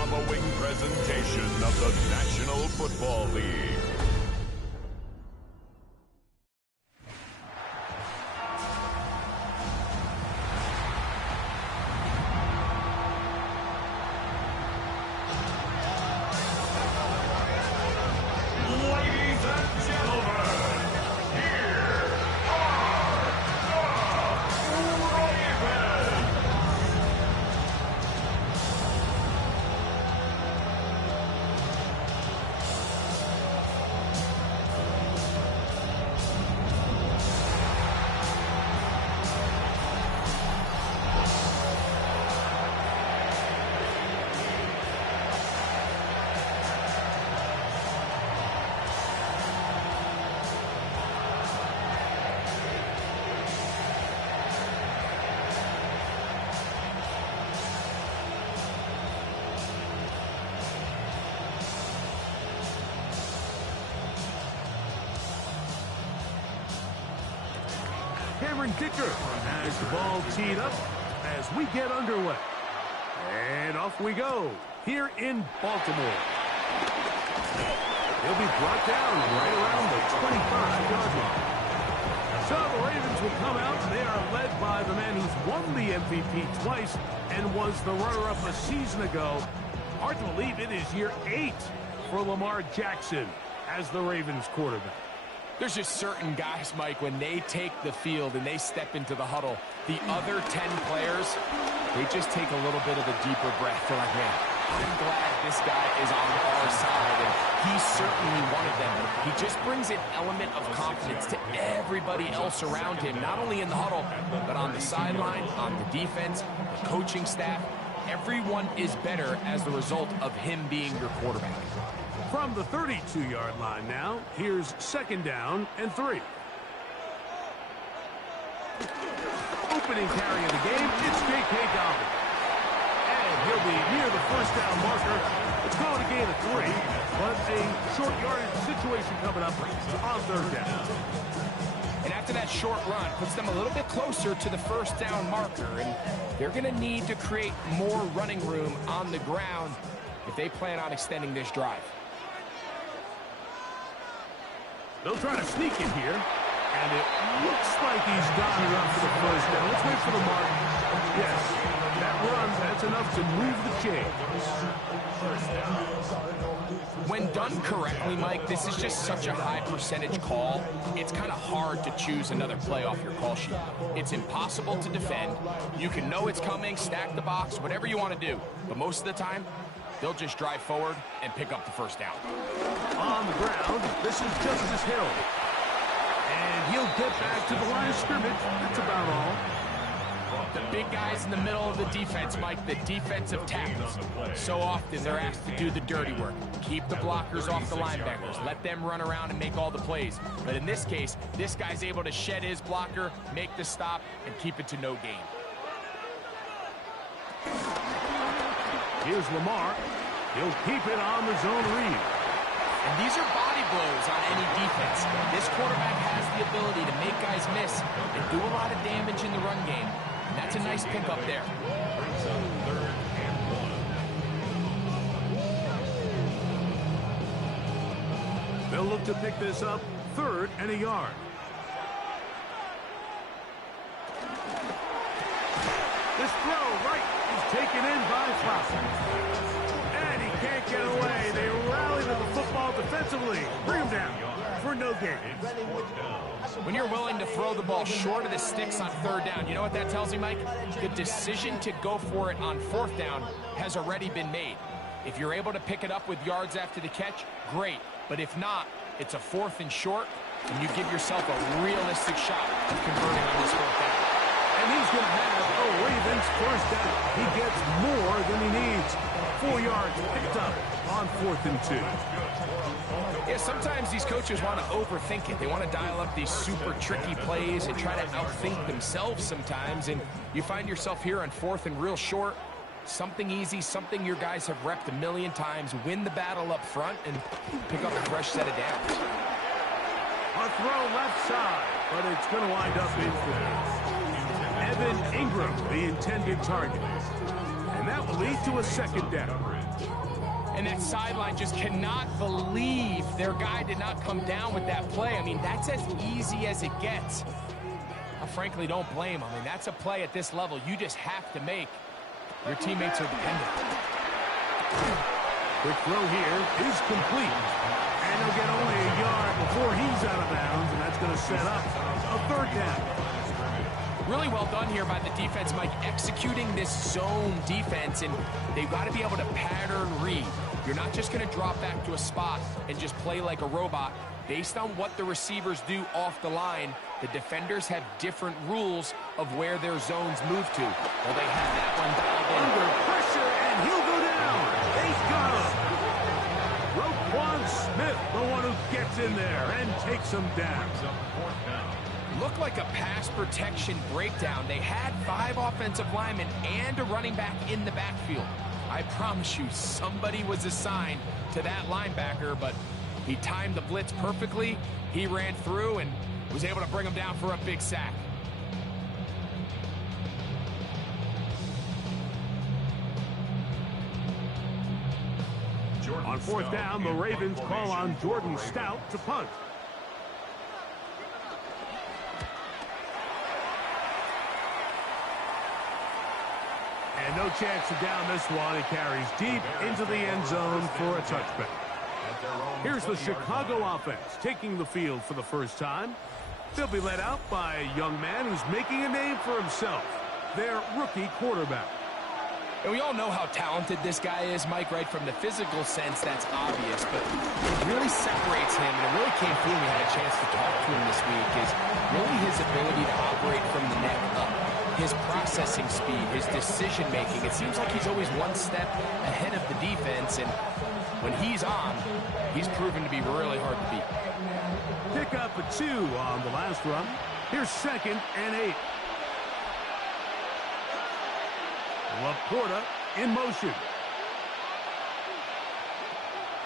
following presentation of the National Football League. Ladies and gentlemen, here are the Ravens. Cameron Dicker has the ball teed up as we get underway. And off we go here in Baltimore. He'll be brought down right around the 25-yard line. So the Ravens will come out, and they are led by the man who's won the MVP twice and was the runner-up a season ago. Hard to believe it is year 8 for Lamar Jackson as the Ravens quarterback. There's just certain guys, Mike, when they take the field and they step into the huddle, the other 10 players, they just take a little bit of a deeper breath. They're like, man, I'm glad this guy is on our side, and he's certainly one of them. He just brings an element of confidence to everybody else around him, not only in the huddle, but on the sideline, on the defense, the coaching staff. Everyone is better as the result of him being your quarterback. From the 32-yard line now, here's 2nd down and 3. Opening carry of the game, it's J.K. Dobbins. And he'll be near the 1st down marker. It's going to gain a 3, but a short yardage situation coming up on 3rd down. And after that short run, puts them a little bit closer to the 1st down marker, and they're going to need to create more running room on the ground if they plan on extending this drive. They'll try to sneak it here, and it looks like he's got it up for the 1st down. Let's wait for the mark. Yes, that run, that's enough to move the chains. When done correctly, Mike, this is just such a high percentage call. It's kind of hard to choose another play off your call sheet. It's impossible to defend. You can know it's coming, stack the box, whatever you want to do. But most of the time, they'll just drive forward and pick up the 1st down. On the ground, this is Justice Hill. And he'll get back to the line of scrimmage. That's about all. The big guys in the middle of the defense, Mike, the defensive tackles. So often they're asked to do the dirty work. Keep the blockers off the linebackers. Let them run around and make all the plays. But in this case, this guy's able to shed his blocker, make the stop, and keep it to no gain. Here's Lamar. He'll keep it on the zone read. And these are body blows on any defense. This quarterback has the ability to make guys miss and do a lot of damage in the run game. And that's a nice pickup there. They'll look to pick this up 3rd and a yard. This throw right is taken in by Flowers. And he can't get away. They rally to the football defensively. Bring him down for no gain. When you're willing to throw the ball short of the sticks on 3rd down, you know what that tells me, Mike? The decision to go for it on 4th down has already been made. If you're able to pick it up with yards after the catch, great. But if not, it's a 4th and short, and you give yourself a realistic shot of converting on this 4th down. And he's going to have a Ravens 1st down. He gets more than he needs. 4 yards picked up on 4th and 2. Yeah, sometimes these coaches want to overthink it. They want to dial up these super tricky plays and try to outthink themselves sometimes. And you find yourself here on 4th and real short. Something easy, something your guys have repped a million times. Win the battle up front and pick up a fresh set of downs. A throw left side, but it's going to wind up incomplete. Evan Ingram, the intended target. And that will lead to a 2nd down. And that sideline just cannot believe their guy did not come down with that play. I mean, that's as easy as it gets. I frankly don't blame him. I mean, that's a play at this level you just have to make. Your teammates are dependent. Quick throw here is complete. And he'll get only a yard before he's out of bounds, and that's going to set up a third down. Really well done here by the defense, Mike, executing this zone defense, and they've got to be able to pattern read. You're not just going to drop back to a spot and just play like a robot. Based on what the receivers do off the line, the defenders have different rules of where their zones move to. Well, they have that one dialed in. Under pressure, and he'll go down. They've got him. Roquan Smith, the one who gets in there and takes him down. Looked like a pass protection breakdown. They had 5 offensive linemen and a running back in the backfield. I promise you, somebody was assigned to that linebacker, but he timed the blitz perfectly. He ran through and was able to bring him down for a big sack. On fourth down, the Ravens call on Jordan Stout to punt. And no chance to down this one. It carries deep into the end zone for a touchback. Here's the Chicago offense taking the field for the first time. They'll be led out by a young man who's making a name for himself, their rookie quarterback. And we all know how talented this guy is, Mike, right? From the physical sense, that's obvious. But what really separates him, and it really came through when we had a chance to talk to him this week, is really his ability to operate from the neck up. His processing speed, his decision-making. It seems like he's always one step ahead of the defense, and when he's on, he's proven to be really hard to beat. Pick up a 2 on the last run. Here's 2nd and 8. Laporta in motion.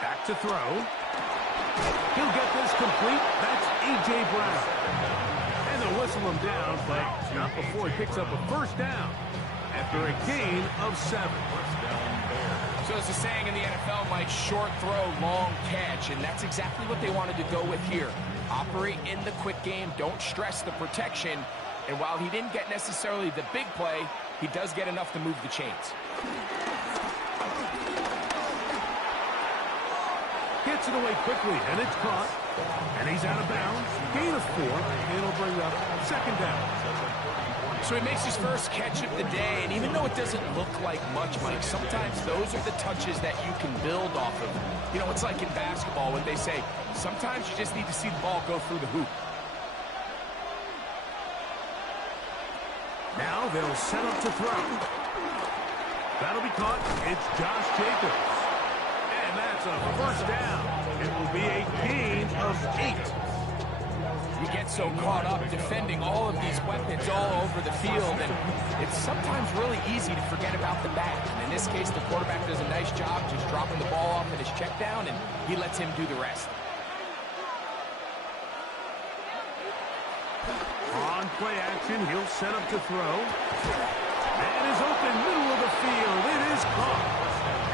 Back to throw. He'll get this complete. That's A.J. Brown. And they'll whistle him down, but not before he picks up a first down after a gain of 7. So it's a saying in the NFL, Mike, short throw, long catch, and that's exactly what they wanted to go with here. Operate in the quick game, don't stress the protection, and while he didn't get necessarily the big play, he does get enough to move the chains. Gets it away quickly, and it's caught. And he's out of bounds. Gain of 4, and it'll bring up 2nd down. So he makes his first catch of the day, and even though it doesn't look like much, Mike, sometimes those are the touches that you can build off of. You know, it's like in basketball when they say, sometimes you just need to see the ball go through the hoop. Now they'll set up to throw. That'll be caught. It's Josh Jacobs. And that's a first down. It will be a gain of 8. You get so caught up defending all of these weapons all over the field, and it's sometimes really easy to forget about the back. And in this case, the quarterback does a nice job just dropping the ball off at his check down, and he lets him do the rest. On play action, he'll set up to throw. And is open, middle of the field. It is caught.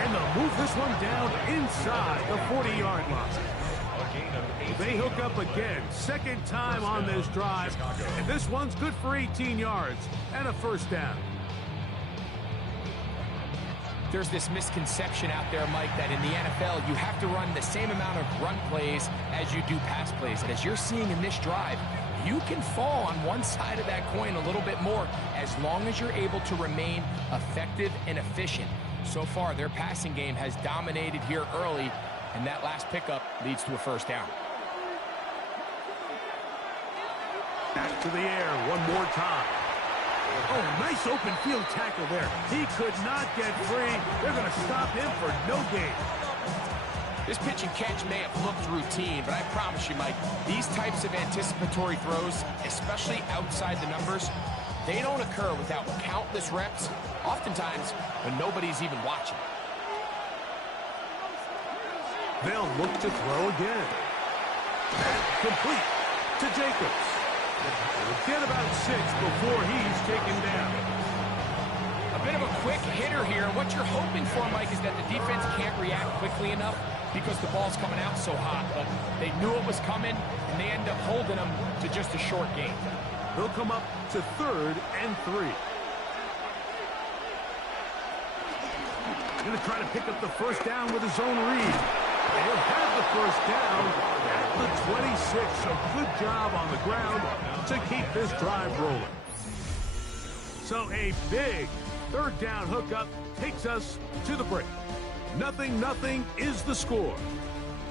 And they'll move this one down inside the 40-yard line. They hook up again. 2nd time on this drive. And this one's good for 18 yards and a first down. There's this misconception out there, Mike, that in the NFL, you have to run the same amount of run plays as you do pass plays. And as you're seeing in this drive, you can fall on one side of that coin a little bit more as long as you're able to remain effective and efficient. So far, their passing game has dominated here early, and that last pickup leads to a first down. Back to the air one more time. Oh, nice open field tackle there. He could not get free. They're going to stop him for no gain. This pitch and catch may have looked routine, but I promise you, Mike, these types of anticipatory throws, especially outside the numbers, they don't occur without countless reps, oftentimes when nobody's even watching. They'll look to throw again. And complete to Jacobs. He'll get about 6 before he's taken down. A A bit of a quick hitter here. What you're hoping for, Mike, is that the defense can't react quickly enough because the ball's coming out so hot. But they knew it was coming, and they end up holding them to just a short gain. They'll come up to 3rd and 3. Going to try to pick up the first down with his own read. They'll have the first down at the 26. So good job on the ground to keep this drive rolling. So a big 3rd down hookup takes us to the break. 0-0 is the score.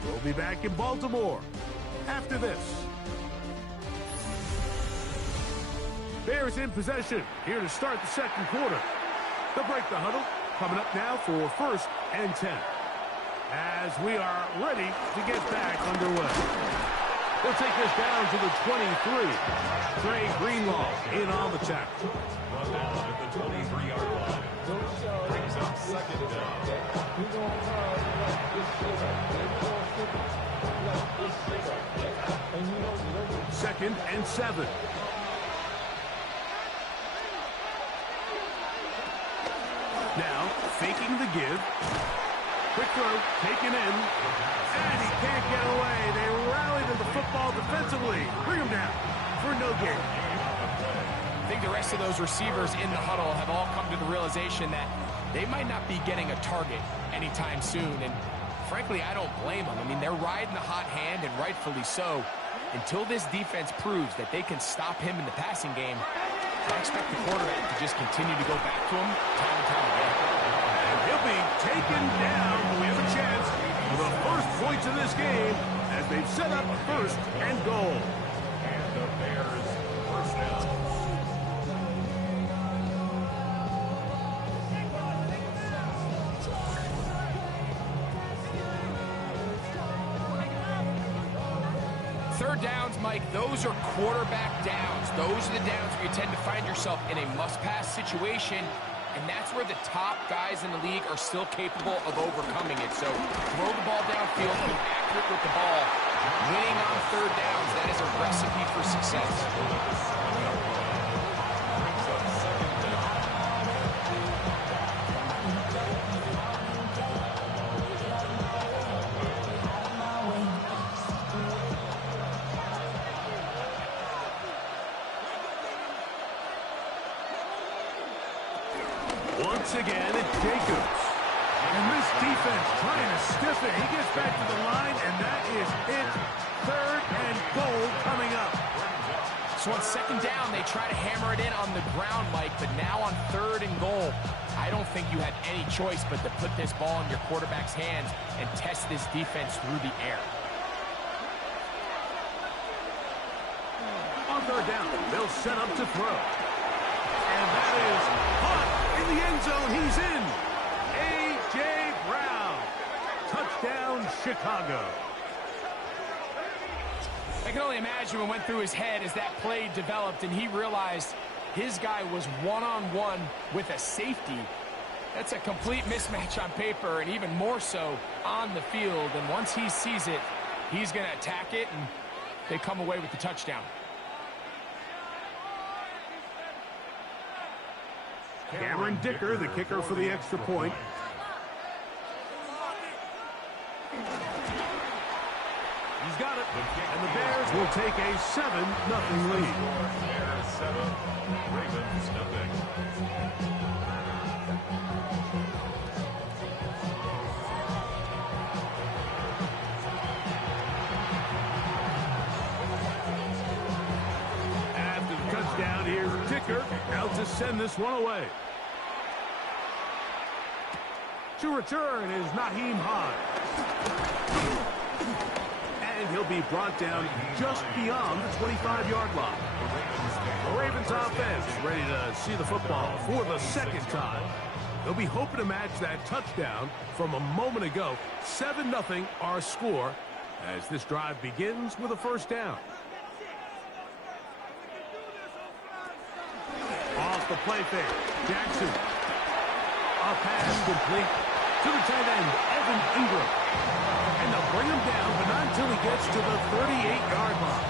We'll be back in Baltimore after this. Bears in possession here to start the second quarter. They'll break the huddle. Coming up now for 1st and 10. As we are ready to get back underway. They'll take this down to the 23. Trey Greenlaw in on the tackle. At the 23-yard line. Brings up 2nd down. 2nd and 7. Now, faking the give. Quick throw, taken in. And he can't get away. They rally to the football defensively. Bring him down for no gain. I think the rest of those receivers in the huddle have all come to the realization that they might not be getting a target anytime soon. And frankly, I don't blame them. I mean, they're riding the hot hand, and rightfully so. Until this defense proves that they can stop him in the passing game, I expect the quarterback to just continue to go back to him time and time again. And he'll be taken down. We have a chance for the first points of this game as they've set up 1st and goal. And the Bears first down. Third downs, Mike, those are quarterback downs. Those are the downs where you tend to find yourself in a must-pass situation, and that's where the top guys in the league are still capable of overcoming it. So throw the ball downfield, be accurate with the ball. Winning on 3rd downs, that is a recipe for success. Once again, it's Jacobs. And this defense trying to stiff it. He gets back to the line, and that is it. 3rd and goal coming up. So on 2nd down, they try to hammer it in on the ground, Mike, but now on 3rd and goal, I don't think you had any choice but to put this ball in your quarterback's hands and test this defense through the air. On 3rd down, they'll set up to throw. And that is caught in the end zone. He's in. A.J. Brown. Touchdown, Chicago. I can only imagine what went through his head as that play developed and he realized his guy was one-on-one with a safety. That's a complete mismatch on paper and even more so on the field. And once he sees it, he's going to attack it, and they come away with the touchdown. Cameron Dicker, the kicker for the extra point. He's got it. And the Bears will take a 7-0 lead. Bears 7, Ravens nothing. After the touchdown, here's Dicker out to send this one away. To return is Naheem Hines. And he'll be brought down just beyond the 25-yard line. The Ravens offense ready to see the football for the 2nd time. They'll be hoping to match that touchdown from a moment ago. 7-0 our score as this drive begins with a 1st down. Off the play fake, Jackson. A pass complete to the tight end, Evan Ingram. And they'll bring him down, but not until he gets to the 38-yard line.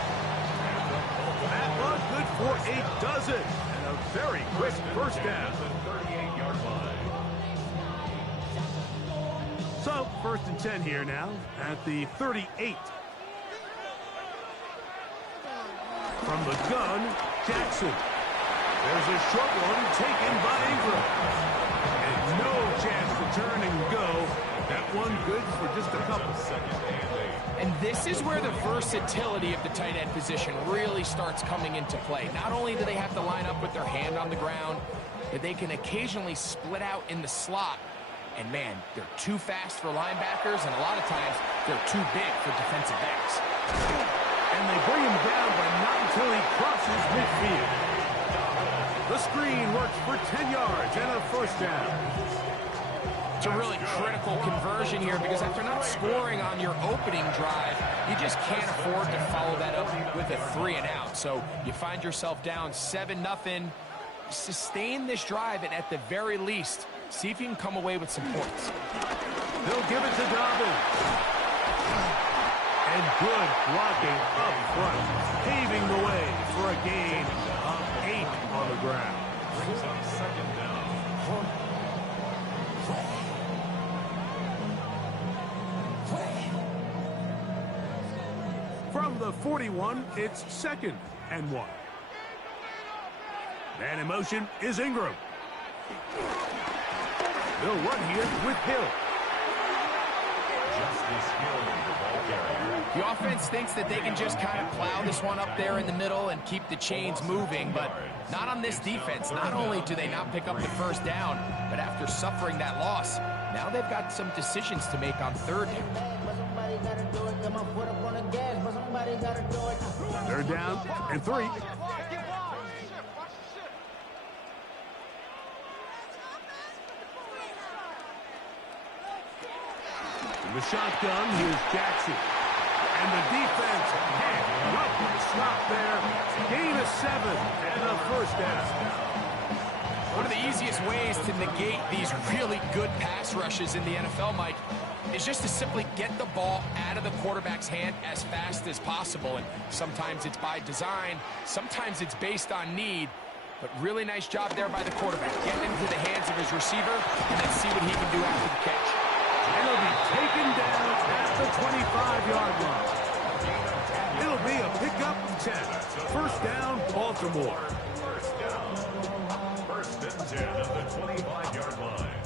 That was good for a dozen. And a very quick 1st down. 38-yard First and 10 here now at the 38. From the gun, Jackson. There's a short one taken by Ingram. And no chance to turn and go. That one good for just a couple. And this is where the versatility of the tight end position really starts coming into play. Not only do they have to line up with their hand on the ground, but they can occasionally split out in the slot. And man, they're too fast for linebackers, and a lot of times they're too big for defensive backs. And they bring him down, but not until he crosses midfield. The screen works for 10 yards and a first down. It's a really critical conversion here because after not scoring on your opening drive, you just can't afford to follow that up with a 3 and out. So you find yourself down 7-0. Sustain this drive, and at the very least, see if you can come away with some points. They'll give it to Dobbins. And good blocking up front, paving the way for a gain of 8 on the ground. Brings up second down. From the 41, it's 2nd and 1. Man in motion is Ingram. They'll run here with Hill. Justice Hill, the ball carrier. The offense thinks that they can just kind of plow this one up there in the middle and keep the chains moving, but not on this defense. Not only do they not pick up the first down, but after suffering that loss, now they've got some decisions to make on 3rd down. 3rd down and 3. In the shotgun, here's Jackson. And the defense can't welcome stop there. Gain of 7 and a first down. One of the easiest ways to negate these really good pass rushes in the NFL, Mike, is just to simply get the ball out of the quarterback's hand as fast as possible. And sometimes it's by design, sometimes it's based on need. But really nice job there by the quarterback, getting into the hands of his receiver, and then see what he can do after the catch. And he'll be taken down at the 25-yard line. It'll be a pickup of 10. First down, Baltimore. First and 10 of the 25-yard line.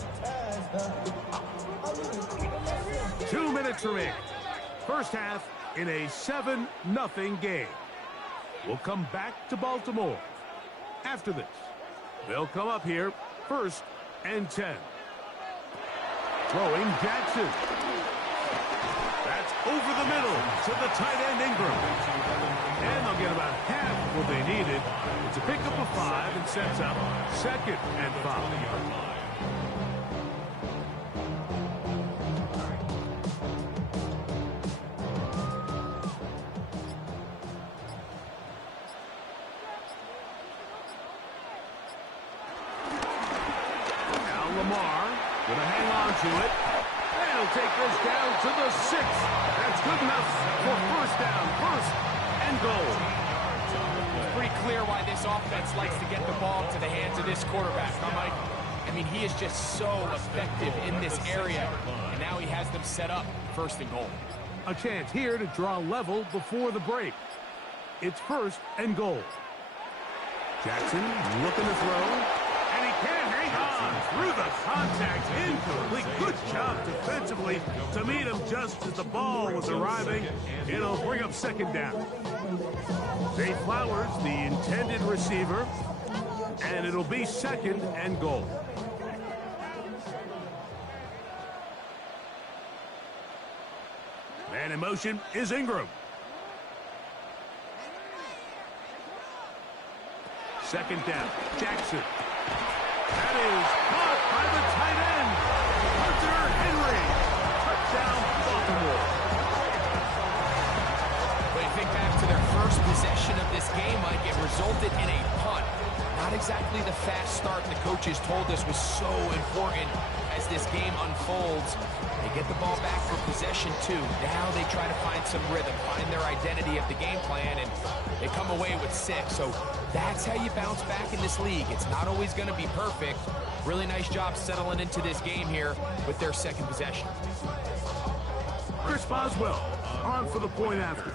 2 minutes remaining. First half in a 7-0 game. We'll come back to Baltimore after this. They'll come up here 1st and 10. Throwing Jackson. That's over the middle to the tight end Ingram. And they'll get about half what they needed. It's a pickup of 5 and sets up 2nd and 5. Gonna hang on to it. And he'll take this down to the 6. That's good enough for first down. 1st and goal. It's pretty clear why this offense likes to get the ball to the hands of this quarterback, huh, Mike? I mean, he is just so effective in this area. And now he has them set up 1st and goal. A chance here to draw level before the break. It's 1st and goal. Jackson looking to throw. And he can't hang on through the contact. Incomplete. Good job defensively to meet him just as the ball was arriving. It'll bring up 2nd down. Zay Flowers, the intended receiver. And it'll be 2nd and goal. Man in motion is Ingram. 2nd down. Jackson. That is caught by the tight end. Hunter Henry. Touchdown, Baltimore. When you think back to their first possession of this game, Mike, it resulted in a punt. Not exactly the fast start the coaches told us was so important as this game unfolds. They get the ball back for possession 2. Now they try to find some rhythm, find their identity of the game plan, and they come away with 6. So That's how you bounce back in this league. It's not always going to be perfect. Really nice job settling into this game here with their second possession. Chris Boswell on for the point after.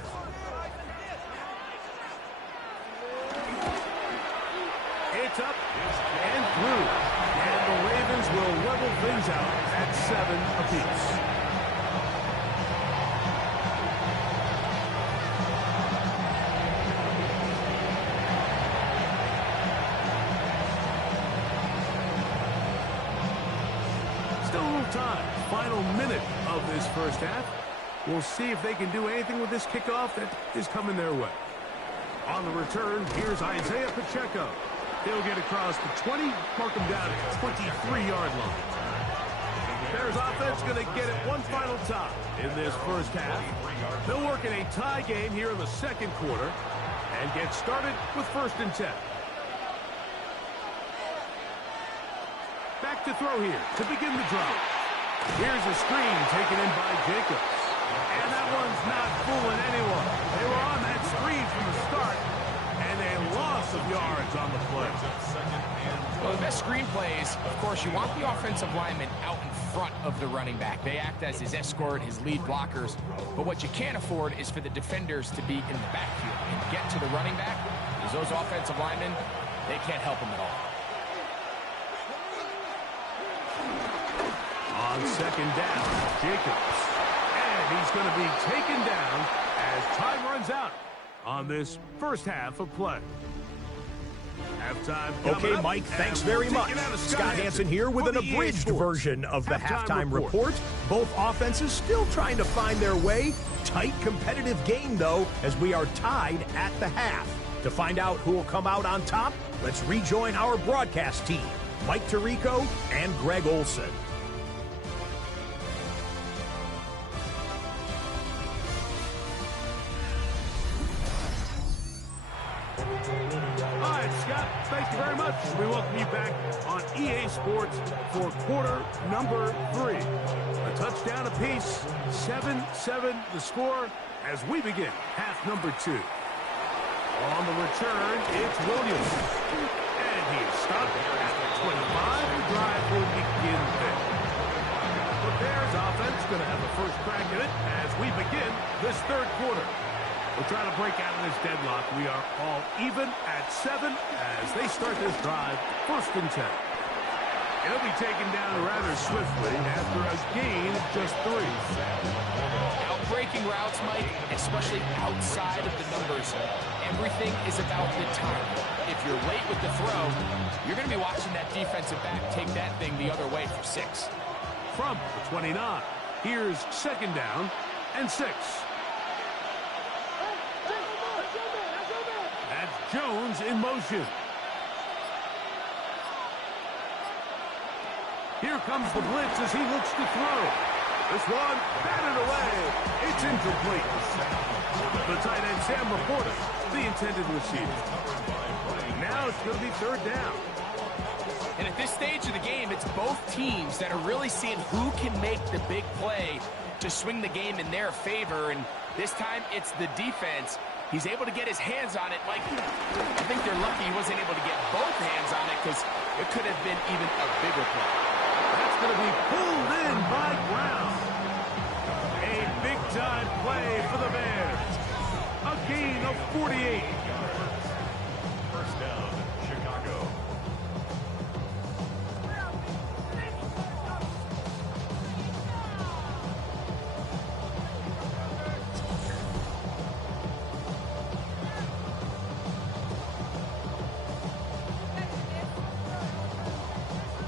It's up and through. And the Ravens will level things out at 7 apiece. Still a little time. Final minute of this first half. We'll see if they can do anything with this kickoff that is coming their way. On the return, here's Isaiah Pacheco. He'll get across the 20, mark him down at the 23-yard line. Bears offense going to get it one final time in this first half. They'll work in a tie game here in the second quarter and get started with 1st and 10. Back to throw here to begin the drive. Here's a screen taken in by Jacobs. And that one's not fooling anyone. They were on that screen from the start, and a loss of yards on the play. Well, the best screen plays, of course, you want the offensive lineman out in front of the running back. They act as his escort, his lead blockers. But what you can't afford is for the defenders to be in the backfield and get to the running back, because those offensive linemen, they can't help him at all. On 2nd down, Jacobs. And he's going to be taken down as time runs out on this first half of play. Halftime. Okay, Mike, thanks very much. Scott Hansen here with an abridged version of the halftime report. Both offenses still trying to find their way. Tight, competitive game, though, as we are tied at the half. To find out who will come out on top, let's rejoin our broadcast team, Mike Tirico and Greg Olson. Thank you very much. We welcome you back on EA Sports for quarter number 3. A touchdown apiece, 7-7 the score as we begin half number 2. On the return, it's Williams. And he is stopped at the 25. The drive will begin there. The Bears offense going to have the first crack at it as we begin this third quarter. We'll try to break out of this deadlock. We are all even at 7 as they start this drive, 1st and 10. He'll be taken down rather swiftly after a gain of just 3. Outbreaking routes, Mike, especially outside of the numbers, everything is about the time. If you're late with the throw, you're going to be watching that defensive back take that thing the other way for 6. From the 29, here's 2nd down and 6. Jones in motion. Here comes the blitz as he looks to throw. This one batted away. It's incomplete. The tight end Sam Laporta, the intended receiver. Now it's going to be 3rd down. And at this stage of the game, it's both teams that are really seeing who can make the big play to swing the game in their favor. And this time it's the defense. He's able to get his hands on it. Like, I think they're lucky he wasn't able to get both hands on it because it could have been even a bigger play. That's going to be pulled in by Brown. A big-time play for the Bears. A gain of 48. First down, Chicago.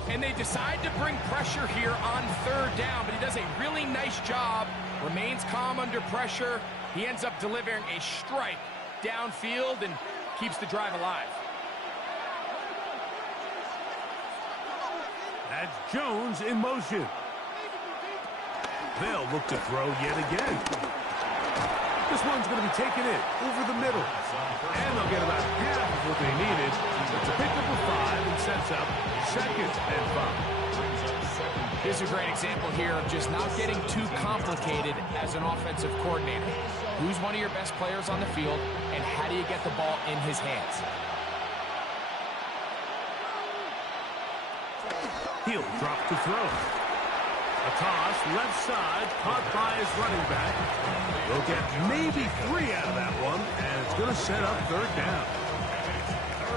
And they decide to bring pressure here on 3rd down, but he does a really nice job. Remains calm under pressure. He ends up delivering a strike downfield and keeps the drive alive. That's Jones in motion. They'll look to throw yet again. This one's going to be taken in over the middle. And they'll get about half of what they needed. It's a pickup of 5 and sets up 2nd and 5. Here's a great example here of just not getting too complicated as an offensive coordinator. Who's one of your best players on the field, and how do you get the ball in his hands? He'll drop to throw. A toss, left side, caught by his running back. They'll get maybe 3 out of that one, and it's going to set up third down.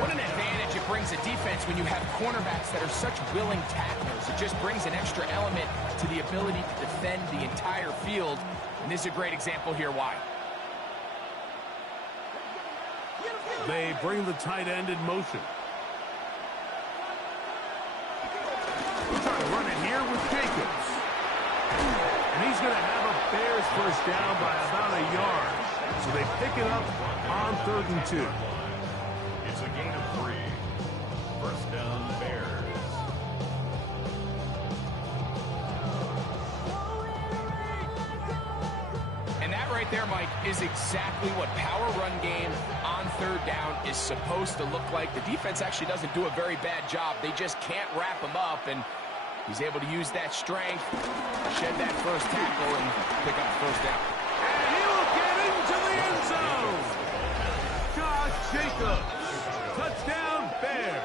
What an advantage it brings a defense when you have cornerbacks that are such willing tacklers. It just brings an extra element to the ability to defend the entire field. And this is a great example here why. They bring the tight end in motion. Trying to run it here with Jacobs. And he's going to have a Bears first down by about a yard. So they pick it up on 3rd and 2. It's a gain of 3. First down, Bears. And that right there, Mike, is exactly what power run game on 3rd down is supposed to look like. The defense actually doesn't do a very bad job. They just can't wrap him up, and he's able to use that strength, shed that first tackle, and pick up the first down. And he'll get into the end zone. Josh Jacobs. Touchdown, Bears.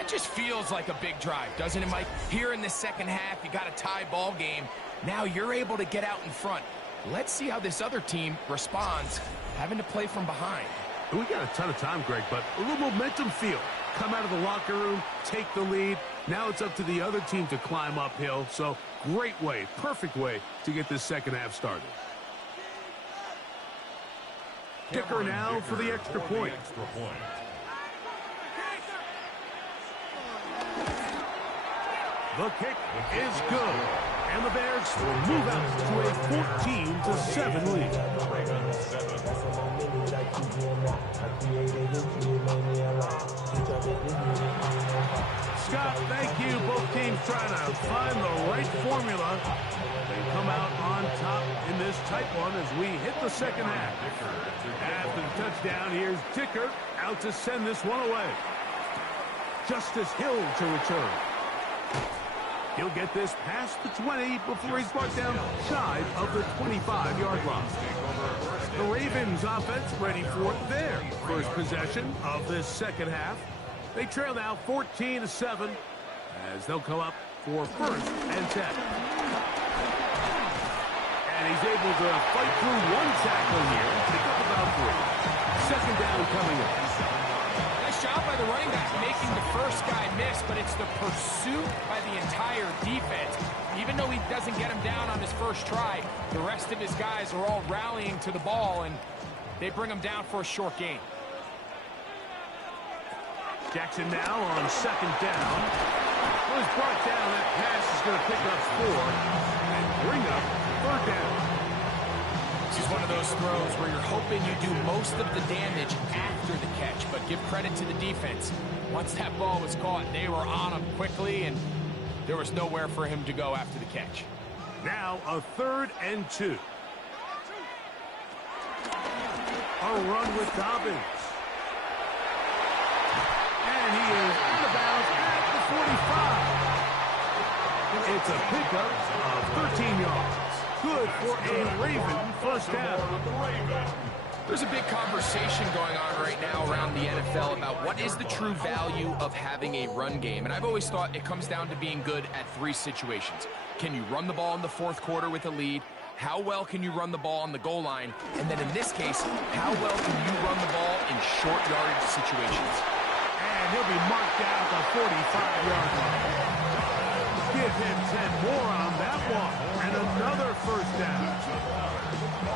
It just feels like a big drive, doesn't it, Mike? Here in the second half, you got a tie ball game. Now you're able to get out in front. Let's see how this other team responds, having to play from behind. We got a ton of time, Greg, but a little momentum feel. Come out of the locker room, take the lead. Now it's up to the other team to climb uphill. So great way, perfect way to get this second half started. Kicker now for the extra point. The kick is good. And the Bears move out to a 14-7 lead. Scott, thank you. Both teams trying to find the right formula. They come out on top in this tight one as we hit the second half. After the touchdown, here's Dicker out to send this one away. Justice Hill to return. He'll get this past the 20 before he's brought down shy of the 25-yard line. The Ravens offense ready for their first possession of this second half. They trail now 14-7 as they'll come up for 1st and 10. And he's able to fight through one tackle here and pick up about 3. Second down coming up. Nice job by the running back making the first guy miss, but it's the pursuit by the entire defense. Even though he doesn't get him down on his first try, the rest of his guys are all rallying to the ball, and they bring him down for a short gain. Jackson now on second down. Well, he's brought down. That pass is going to pick up 4 and bring up 3rd down. This is one of those throws where you're hoping you do most of the damage after the catch, but give credit to the defense. Once that ball was caught, they were on him quickly, and there was nowhere for him to go after the catch. Now a 3rd and 2. A run with Dobbins. And he is out of bounds at the 45. It's a pickup of 13 yards. Good for a Raven first down. There's a big conversation going on right now around the NFL about what is the true value of having a run game. And I've always thought it comes down to being good at 3 situations. Can you run the ball in the 4th quarter with a lead? How well can you run the ball on the goal line? And then in this case, how well can you run the ball in short yardage situations? And he'll be marked down at the 45-yard line. Give him 10 more on that one. And another first down.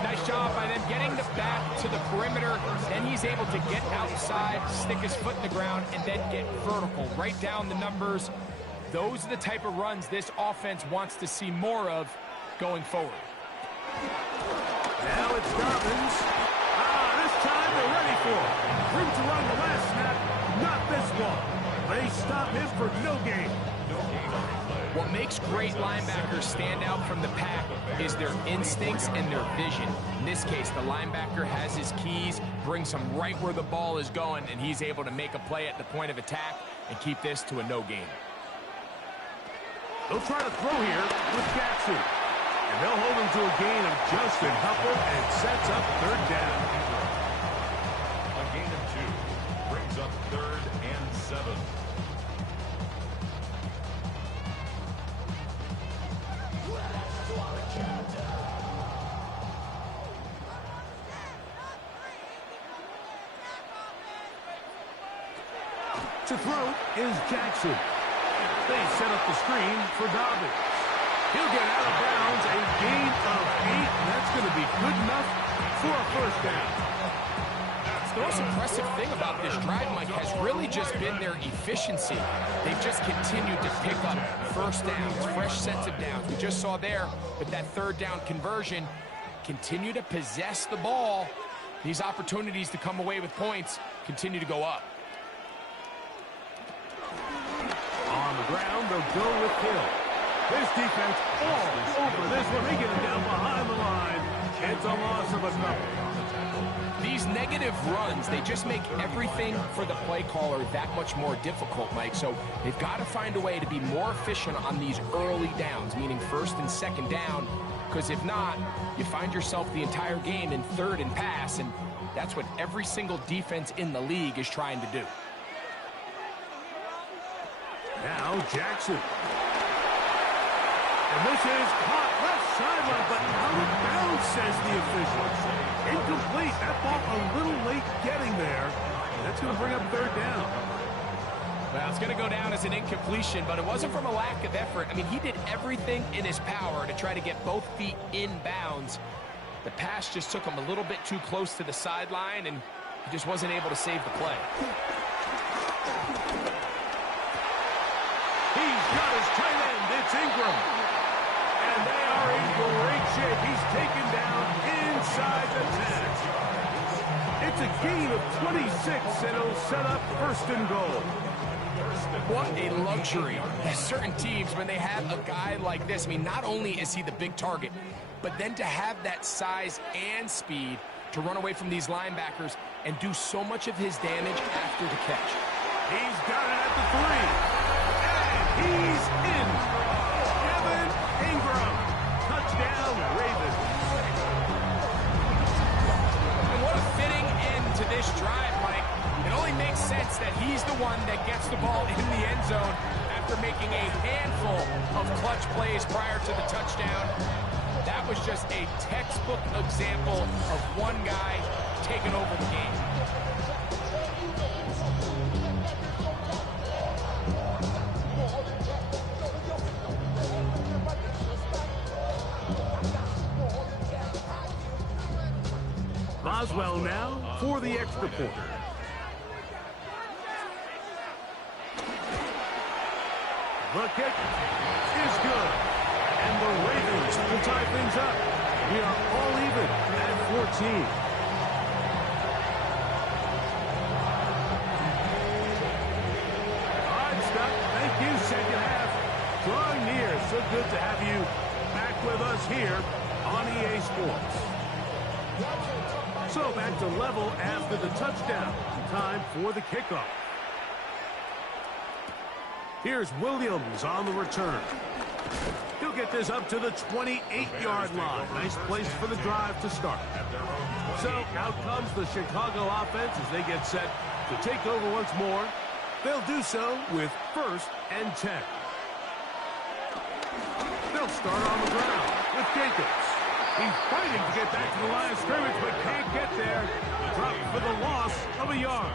Nice job by them getting the back to the perimeter. Then he's able to get outside, stick his foot in the ground, and then get vertical. Right down the numbers. Those are the type of runs this offense wants to see more of going forward. Now it's Dobbins. This time they're ready for it. Room to run the last snap. Not this one. They stop him for no gain. What makes great linebackers stand out from the pack is their instincts and their vision. In this case, the linebacker has his keys, brings him right where the ball is going, and he's able to make a play at the point of attack and keep this to a no gain. They'll try to throw here with Jackson. And they'll hold him to a gain of just a couple, and it sets up 3rd down. A gain of 2 brings up 3rd and 7. to throw is Jackson. They set up the screen for Dobbins. He'll get out of bounds, a gain of 8, and that's going to be good enough for a first down. The most impressive thing about this drive, Mike, has really just been their efficiency. They've just continued to pick up first downs, fresh sets of downs. We just saw there with that third down conversion, continue to possess the ball. These opportunities to come away with points continue to go up. On the ground, they'll go with Hill. This defense all over this one. They get him down behind the line. It's a loss of a couple. These negative runs, they just make everything for the play caller that much more difficult, Mike. So they've got to find a way to be more efficient on these early downs, meaning first and second down, because if not, you find yourself the entire game in third and pass, and that's what every single defense in the league is trying to do. Now Jackson. And this is caught left sideline, but out of bounds, says the official. Incomplete. That ball a little late getting there. That's going to bring up third down. Well, it's going to go down as an incompletion, but it wasn't from a lack of effort. I mean, he did everything in his power to try to get both feet in bounds. The pass just took him a little bit too close to the sideline, and he just wasn't able to save the play. He's got his tight end. It's Ingram. And they are in great shape. He's taken down inside the 10. It's a gain of 26, and it'll set up first and goal. What a luxury. Certain teams, when they have a guy like this, I mean, not only is he the big target, but then to have that size and speed to run away from these linebackers and do so much of his damage after the catch. He's got it at the 3. And he's in. Evan Ingram. Touchdown, Ravens. And what a fitting end to this drive, Mike. It only makes sense that he's the one that gets the ball in the end zone after making a handful of clutch plays prior to the touchdown. That was just a textbook example of one guy taking over the game. Boswell now for the extra point. The kick is good. And the Ravens will tie things up. We are all even at 14. All right, Scott. Thank you. Second half drawing near. So good to have you back with us here on EA Sports. So back to level after the touchdown. Time for the kickoff. Here's Williams on the return. He'll get this up to the 28-yard line. Nice place for the drive to start. So out comes the Chicago offense as they get set to take over once more. They'll do so with 1st and 10. They'll start on the ground with Jacobs. He's fighting to get back to the line of scrimmage, but can't get there. Dropped for the loss of a yard.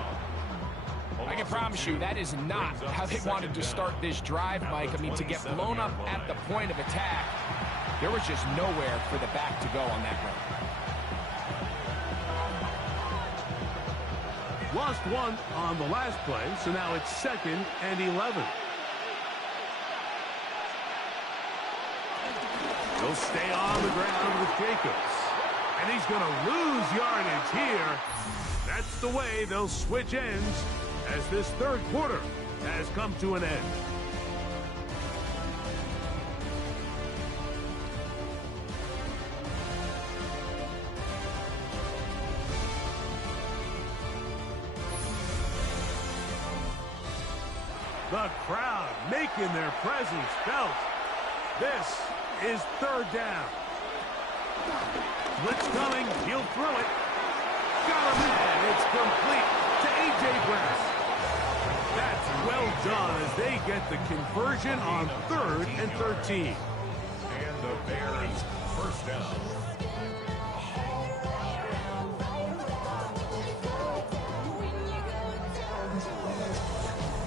I can promise you that is not how they wanted to start this drive, Mike. I mean, to get blown up at the point of attack, there was just nowhere for the back to go on that run. Lost one on the last play, so now it's 2nd and 11. He'll stay on the ground with Jacobs. And he's going to lose yardage here. That's the way they'll switch ends as this third quarter has come to an end. The crowd making their presence felt. This is 3rd down. Blitz coming. He'll throw it. Got him, and it's complete to A.J. Brown. That's well done as they get the conversion on 3rd and 13. And the Bears first down.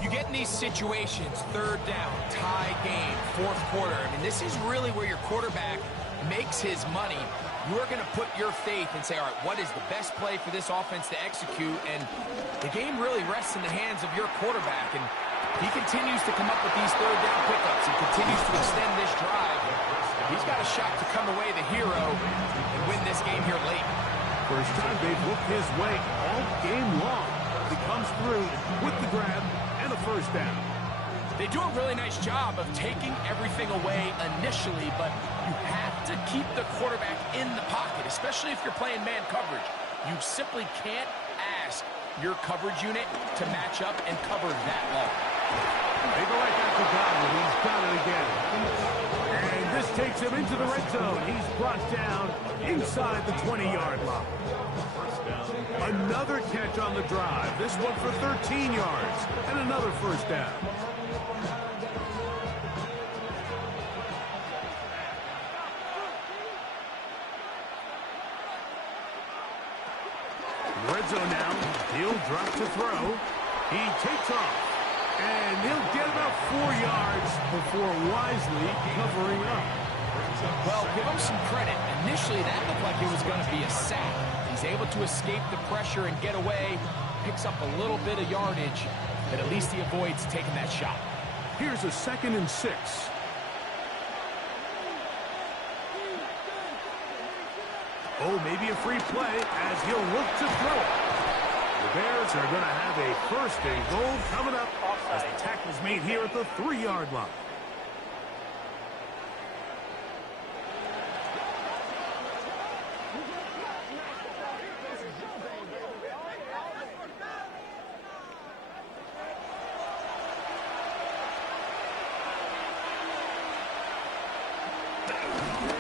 You these situations, third down, tie game, fourth quarter, I mean, this is really where your quarterback makes his money. You're going to put your faith and say, all right, what is the best play for this offense to execute? And the game really rests in the hands of your quarterback. And he continues to come up with these third down pickups and continues to extend this drive. He's got a shot to come away the hero and win this game here late. First time they've looked his way all game long. He comes through with the grab and a first down. They do a really nice job of taking everything away initially, but you have to keep the quarterback in the pocket, especially if you're playing man coverage. You simply can't ask your coverage unit to match up and cover that long. They go right back to Godwin. He's got it again. And this takes him into the red zone. He's brought down inside the 20-yard line. Another catch on the drive. This one for 13 yards and another first down. Red zone now. He'll drop to throw. He takes off. And he'll get about 4 yards before wisely covering up. Well, give him some credit. Initially, that looked like it was going to be a sack. He's able to escape the pressure and get away. Picks up a little bit of yardage, but at least he avoids taking that shot. Here's a 2nd and 6. Oh, maybe a free play as he'll look to throw it. The Bears are going to have a 1st and goal coming up as the tackle's made here at the 3-yard line.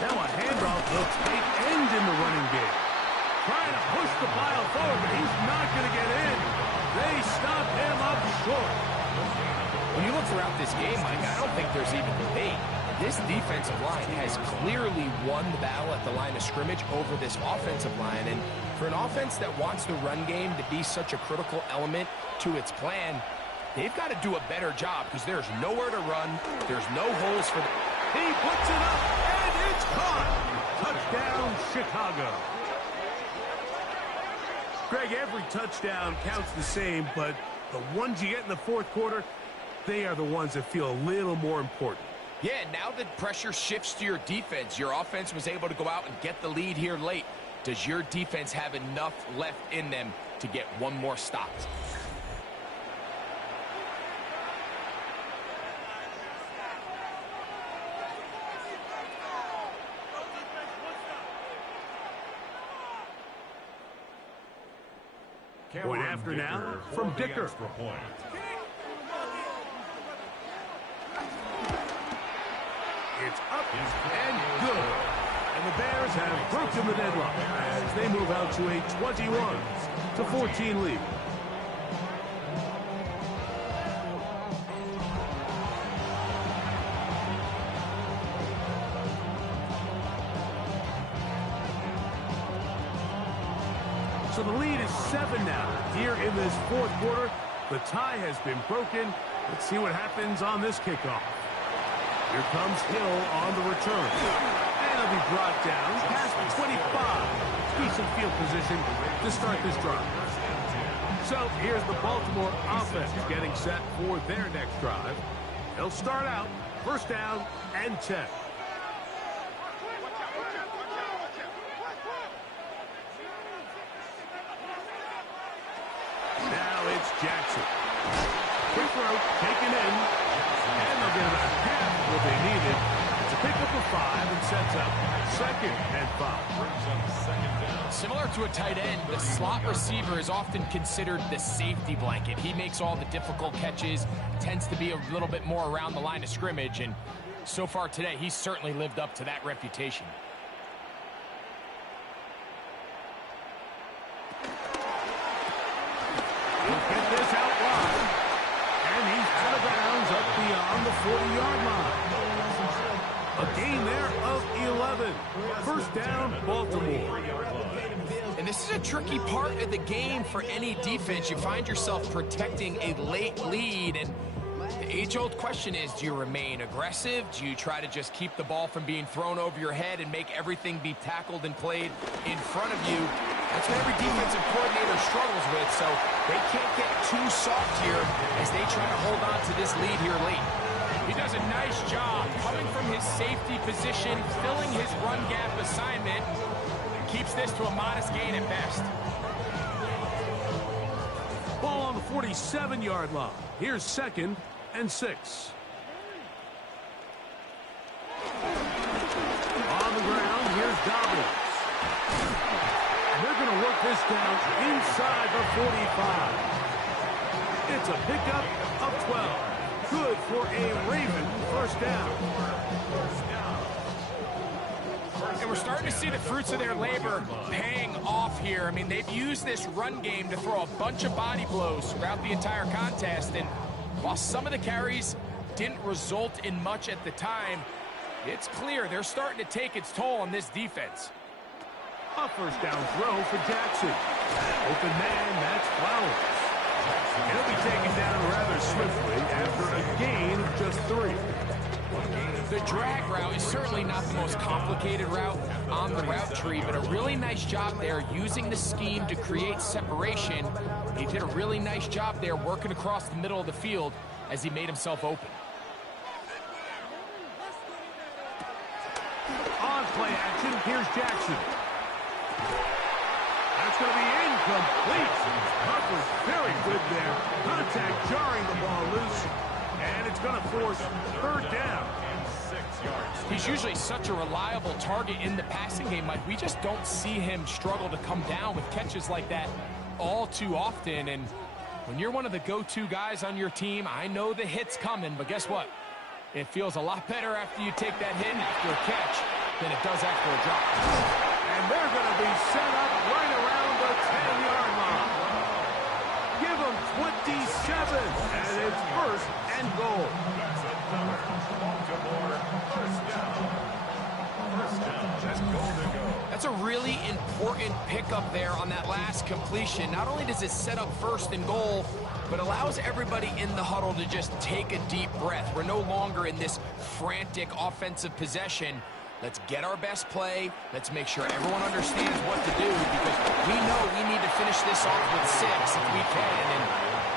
Now a handoff to tight end in the running game. Trying to push the pile forward, but he's not going to get in. They stop him up short. When you look throughout this game, Mike, I don't think there's even debate. This defensive line has clearly won the battle at the line of scrimmage over this offensive line. And for an offense that wants the run game to be such a critical element to its plan, they've got to do a better job because there's nowhere to run. There's no holes for them. He puts it up, and it's caught. Touchdown, Chicago. Greg, every touchdown counts the same, but the ones you get in the fourth quarter, they are the ones that feel a little more important. Yeah, now the pressure shifts to your defense. Your offense was able to go out and get the lead here late. Does your defense have enough left in them to get one more stop? Point after now from Dicker. It's up and good. And the Bears have broken the deadlock as they move out to a 21-14 lead. So the lead is 7 now. Here in this fourth quarter, the tie has been broken. Let's see what happens on this kickoff. Here comes Hill on the return. And he'll be brought down past the 25. Decent field position to start this drive. So here's the Baltimore offense getting set for their next drive. They'll start out first down and 10. Now it's Jackson. Quick throw, taken in. And they'll get about half what they needed. It's a pickup of 5 and sets up 2nd and 5. Similar to a tight end, the slot receiver is often considered the safety blanket. He makes all the difficult catches, tends to be a little bit more around the line of scrimmage, and so far today, he's certainly lived up to that reputation. He'll get this out wide, and he's out of bounds up beyond the 40-yard line. A gain there of 11. First down, Baltimore. And this is a tricky part of the game for any defense. You find yourself protecting a late lead, and The age-old question is, do you remain aggressive? Do you try to just keep the ball from being thrown over your head and make everything be tackled and played in front of you? That's what every defensive coordinator struggles with, so they can't get too soft here as they try to hold on to this lead here late. He does a nice job coming from his safety position, filling his run gap assignment, and keeps this to a modest gain at best. Ball on the 47-yard line. Here's 2nd and 6. On the ground, here's Dobbins. And they're going to work this down inside the 45. It's a pickup of 12. Good for a Raven first down. And we're starting to see the fruits of their labor paying off here. I mean, they've used this run game to throw a bunch of body blows throughout the entire contest. And while some of the carries didn't result in much at the time, it's clear they're starting to take its toll on this defense. A first down throw for Jackson. Open man, that's Flowers. He'll be taken down rather swiftly after a gain of just 3. The drag route is certainly not the most complicated route on the route tree, but a really nice job there using the scheme to create separation. He did a really nice job there working across the middle of the field as he made himself open. On play action, here's Jackson. That's going to be incomplete. Huff was very good there. Contact jarring the ball loose, and it's going to force 3rd down. He's usually such a reliable target in the passing game, Mike. We just don't see him struggle to come down with catches like that all too often. And when you're one of the go-to guys on your team, I know the hit's coming, but guess what? It feels a lot better after you take that hit after a catch than it does after a drop. And they're going to be set up right around the 10-yard line. Give them 27, and it's 1st and goal. That's a really important pickup there on that last completion. Not only does it set up 1st and goal, but allows everybody in the huddle to just take a deep breath. We're no longer in this frantic offensive possession. Let's get our best play. Let's make sure everyone understands what to do, because we know we need to finish this off with 6 if we can. And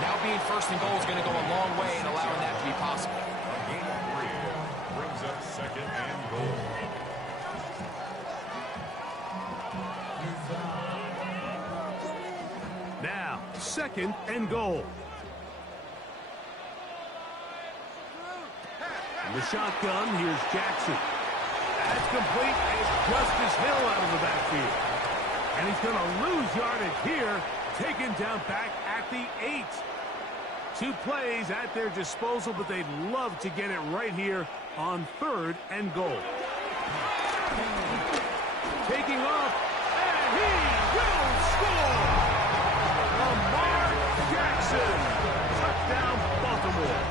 now being 1st and goal is going to go a long way in allowing that to be possible. Gain of 3 brings up 2nd and goal. Now, 2nd and goal. In the shotgun, here's Jackson. That's complete. It's Justice Hill out of the backfield. And he's going to lose yardage here, taken down back at the 8. 2 plays at their disposal, but they'd love to get it right here on 3rd and goal. Taking off, and he will score! Lamar Jackson, touchdown Baltimore.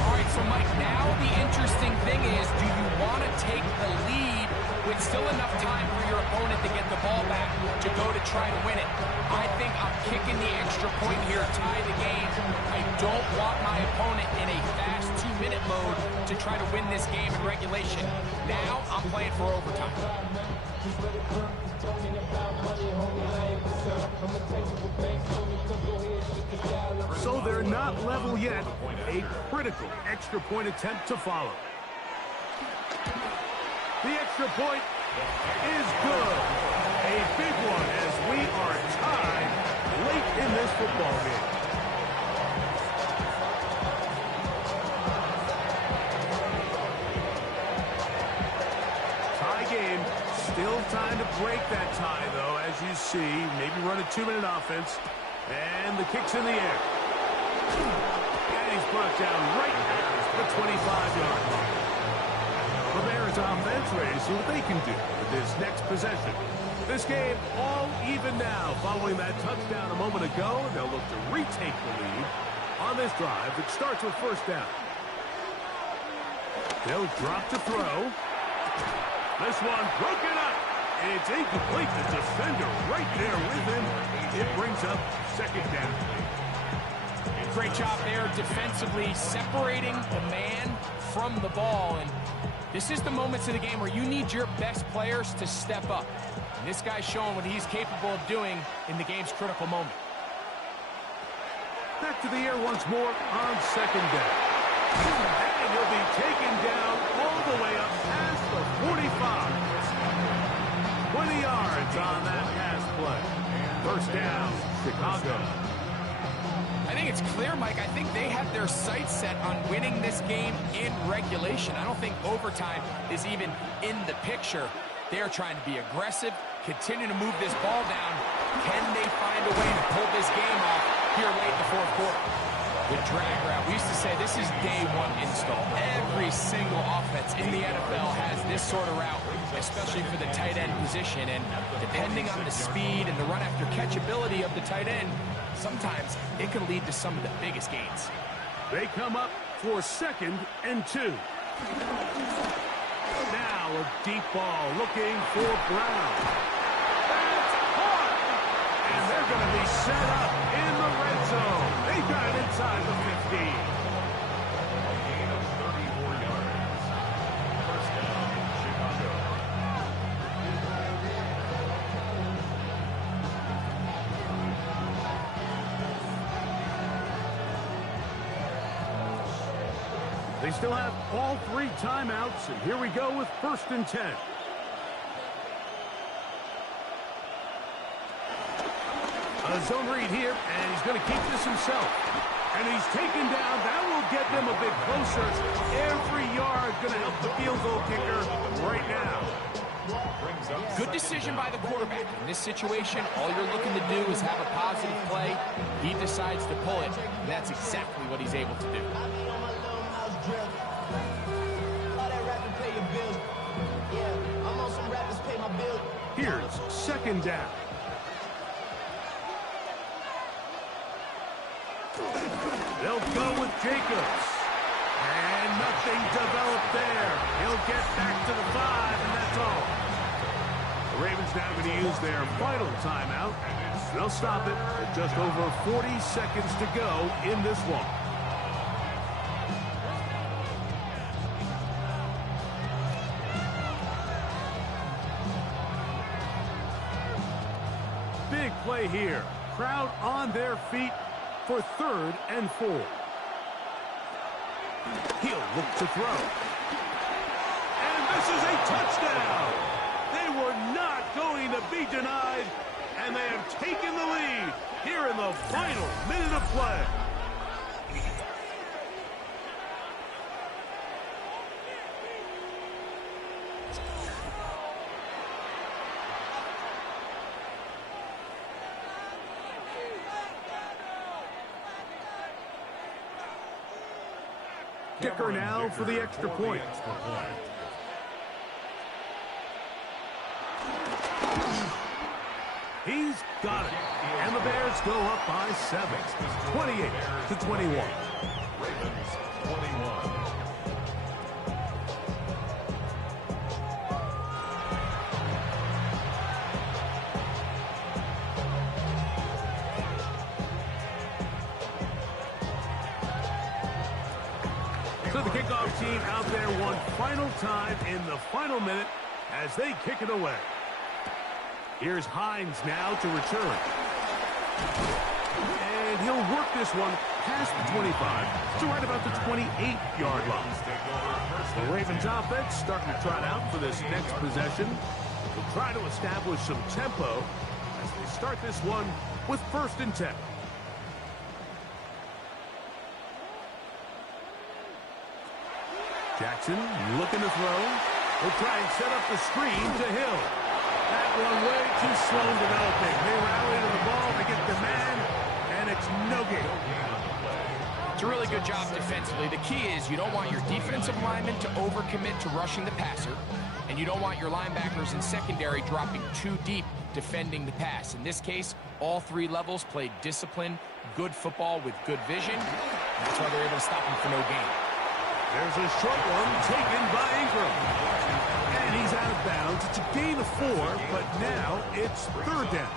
All right, so Mike, now the interesting thing is, do you want to take the lead with still enough time for your opponent to get the ball back to go to try to win it? I think I'm kicking the extra point here, tie the game. I don't want my opponent in a fast 2-minute mode to try to win this game in regulation. Now I'm playing for overtime. So they're not level yet. A critical extra point attempt to follow. The extra point is good. A big one as we are tied late in this football game. Tie game. Still time to break that tie, though, as you see. Maybe run a 2-minute offense. And the kick's in the air. And he's brought down right at the 25-yard line. The Bears offense ready to see what they can do with this next possession. This game all even now following that touchdown a moment ago. They'll look to retake the lead on this drive that starts with 1st down. They'll drop to throw. This one broken up. It's incomplete. The defender right there with him. It brings up 2nd down. Great job there defensively, separating the man from the ball. And this is the moments in the game where you need your best players to step up. And this guy's showing what he's capable of doing in the game's critical moment. Back to the air once more on second down. And he'll be taken down all the way up past the 45. 20 yards on that pass play. First down, Chicago. I think it's clear, Mike. I think they have their sights set on winning this game in regulation. I don't think overtime is even in the picture. They're trying to be aggressive, continue to move this ball down. Can they find a way to pull this game off here late in the fourth quarter? The drag route. We used to say this is day one install. Every single offense in the NFL has this sort of route, especially for the tight end position. And depending on the speed and the run after catch ability of the tight end, sometimes it can lead to some of the biggest gains. They come up for 2nd and 2. Now a deep ball looking for Brown. That's caught! And they're going to be set up in the red zone. They got it inside the 15. A gain of 34 yards. First down, Chicago. They still have all 3 timeouts, and here we go with 1st and 10. A zone read here, and he's going to keep this himself. And he's taken down. That will get them a bit closer. Every yard going to help the field goal kicker right now. Good decision by the quarterback. In this situation, all you're looking to do is have a positive play. He decides to pull it, and that's exactly what he's able to do. Here's 2nd down. They'll go with Jacobs. And nothing developed there. He'll get back to the 5, and that's all. The Ravens now going to use their final timeout. They'll stop it with just over 40 seconds to go in this one. Big play here. Crowd on their feet for 3rd and 4. He'll look to throw. And this is a touchdown. They were not going to be denied, and they have taken the lead here in the final minute of play. Kicker now for the extra point. He's got it. And the Bears go up by 7. 28-21. Ravens 21. So the kickoff team out there one final time in the final minute as they kick it away. Here's Hines now to return. And he'll work this one past the 25 to right about the 28-yard line. The Ravens offense starting to trot out for this next possession. They'll try to establish some tempo as they start this one with 1st and 10. Jackson looking to throw. He'll try and set up the screen to Hill. That one way too slow in developing. They rally to the ball, they get the man, and it's no gain. It's a really good job defensively. The key is you don't want your defensive linemen to overcommit to rushing the passer, and you don't want your linebackers in secondary dropping too deep defending the pass. In this case, all 3 levels played disciplined, good football with good vision. That's why they're able to stop him for no gain. There's a short one taken by Ingram. And he's out of bounds. It's a gain of 4, but now it's 3rd down.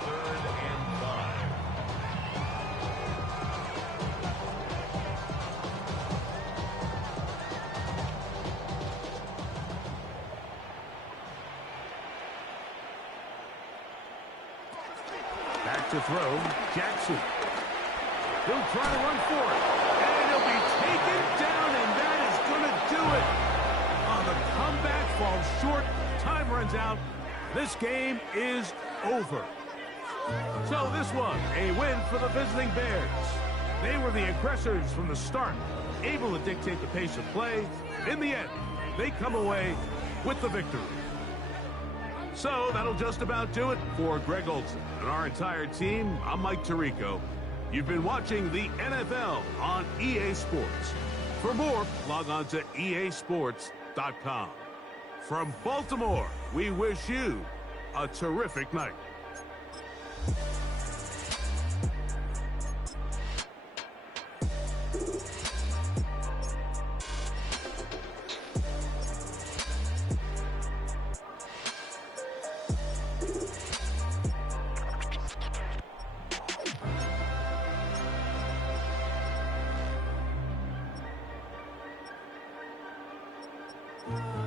to throw. Jackson. He'll try to run for it. And he'll be taken down, and that is going to do it. The comeback falls short. Time runs out. This game is over. So this was a win for the visiting Bears. They were the aggressors from the start, able to dictate the pace of play. In the end, they come away with the victory. So that'll just about do it for Greg Olson and our entire team. I'm Mike Tirico. You've been watching the NFL on EA Sports. For more, log on to easports.com. From Baltimore, we wish you a terrific night. you.